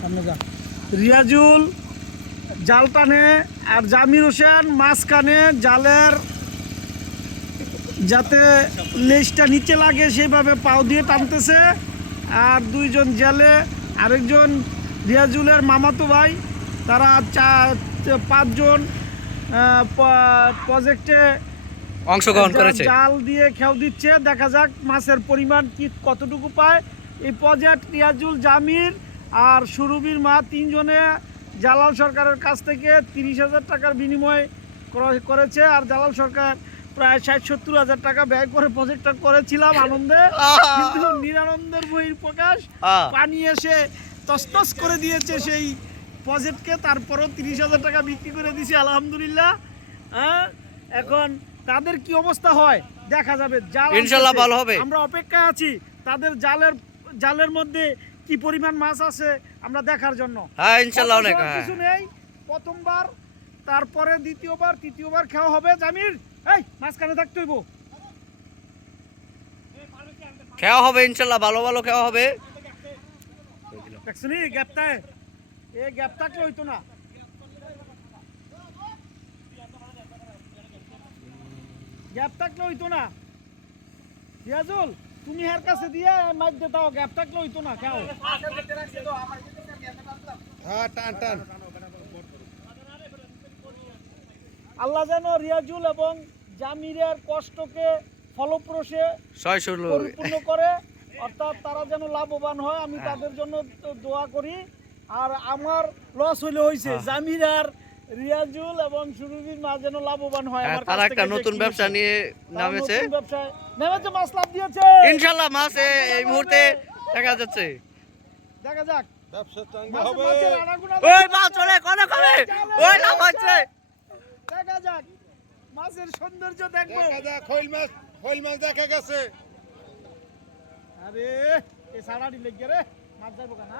সামনে যা। রিয়াজুল জাল টানে আর জামির হোসেন মাঝখানে জালের যাতে লেজটা নিচে লাগে সেভাবে পাও দিয়ে টানতেছে। আর দুইজন জালে, আরেকজন রিয়াজুলের মামাতো ভাই, তারা পাঁচজন প্রজেক্টে অংশগ্রহণ করেছে। জাল দিয়ে খেও দিচ্ছে। দেখা যাক মাছের পরিমাণ কি কতটুকু পায়। এই প্রজেক্ট রিয়াজুল, জামির আর সুরভির মা তিনজনে জালাল সরকারের কাছ থেকে 30,000 টাকার বিনিময় করেছে। আর জালাল সরকার প্রায় 60-70,000 টাকা ব্যয় করে প্রজেক্টটা করেছিলাম আনন্দে, কিন্তু নিরানন্দের বহিঃপ্রকাশ। পানি এসে তসতস করে দিয়েছে সেই প্রজেক্টকে। তারপরও 30,000 টাকা বিক্রি করে দিয়েছি আলহামদুলিল্লাহ। এখন তাদের কি অবস্থা হয় দেখা যাবে। জাল ইনশাআল্লাহ ভালো হবে। আমরা অপেক্ষায় আছি তাদের জালের মধ্যে কি পরিমাণ মাছ আছে আমরা দেখার জন্য। হ্যাঁ ইনশাআল্লাহ অনেক কিছু নেই। প্রথমবার, তারপরে দ্বিতীয়বার, তৃতীয়বার খাওয়া হবে। জামির এই মাঝখানে থাকতে হইব। খাওয়া হবে ইনশাআল্লাহ, ভালো ভালো খাওয়া হবে। দেখছনি গ্যাপটায়, এই গ্যাপ থাকলে হইতো না। গ্যাপ থাকলে হইতো না। রিয়াজুল তুমি হার কাছে দিয়ে মাইক দে দাও, গ্যাপ থাকলে হইতো না। খাও। হ্যাঁ টান টান। আল্লাহ যেন রিয়াজুল এবং জামিরের কষ্টকে ফলপ্রসূ পরিপূর্ণ করে, অর্থাৎ তারা যেন লাভবান হয়, আমি তাদের জন্য দোয়া করি। আর আমার লস হইলে হইছে, জামির আর রিয়াজুল এবং সুরভির মা যেন লাভবান হয়। আমার তারা একটা নতুন ব্যবসা নিয়ে নামেছে, মাছ লাভ দিয়েছে ইনশাআল্লাহ। মাছ এই মুহূর্তে দেখা যাচ্ছে। দেখা যাক ব্যবসা চাঙ্গা হবে। ওই মাছ চলে কোনে করে, ওই লাভ হচ্ছে। দেখা যাক মাছের সৌন্দর্য দেখবো। দেখা যাক খৈল মাছ দেখা গেছে। আরে এই সারাটি লেগে রে মাছ যাইব কেন।